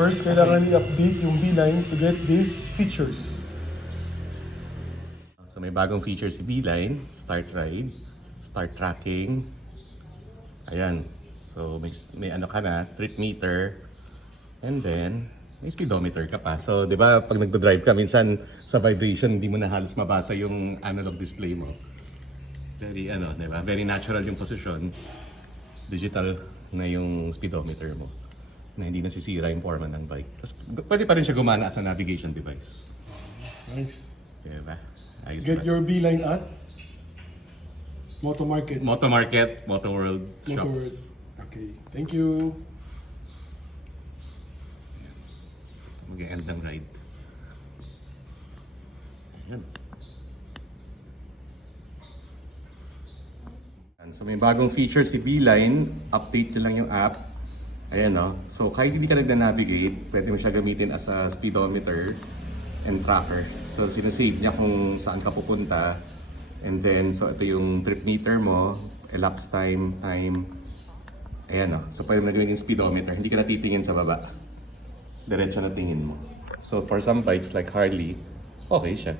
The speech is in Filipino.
First, kailangan i-update yung Beeline to get these features. So may bagong feature si Beeline, start ride, start tracking. Ayan. So may ano ka na, trip meter. And then may speedometer ka pa. So 'di ba pag nagdo-drive ka minsan sa vibration hindi mo na halos mabasa yung analog display mo. Very ano, 'di ba? Very natural yung posisyon. Digital na yung speedometer mo. Na hindi nasisira yung forma ng bike. Tapos pwede pa rin siya gumana as a navigation device. Nice. Diba? Ayos Get ba? your Beeline at Moto Market. Moto Market, Moto World Moto shops. World. Okay, thank you. Mag-end ng ride. Ayan. So may bagong feature si Beeline, update nyo lang yung app. Ayan no. So kahit hindi ka nagna-navigate, pwede mo siya gamitin as a speedometer and tracker. So sinasave niya kung saan ka pupunta. And then, so ito yung trip meter mo, elapsed time. Ayan no. So pwede mo gamitin yung speedometer, hindi ka natitingin sa baba. Diretso na tingin mo. So for some bikes like Harley, okay siya.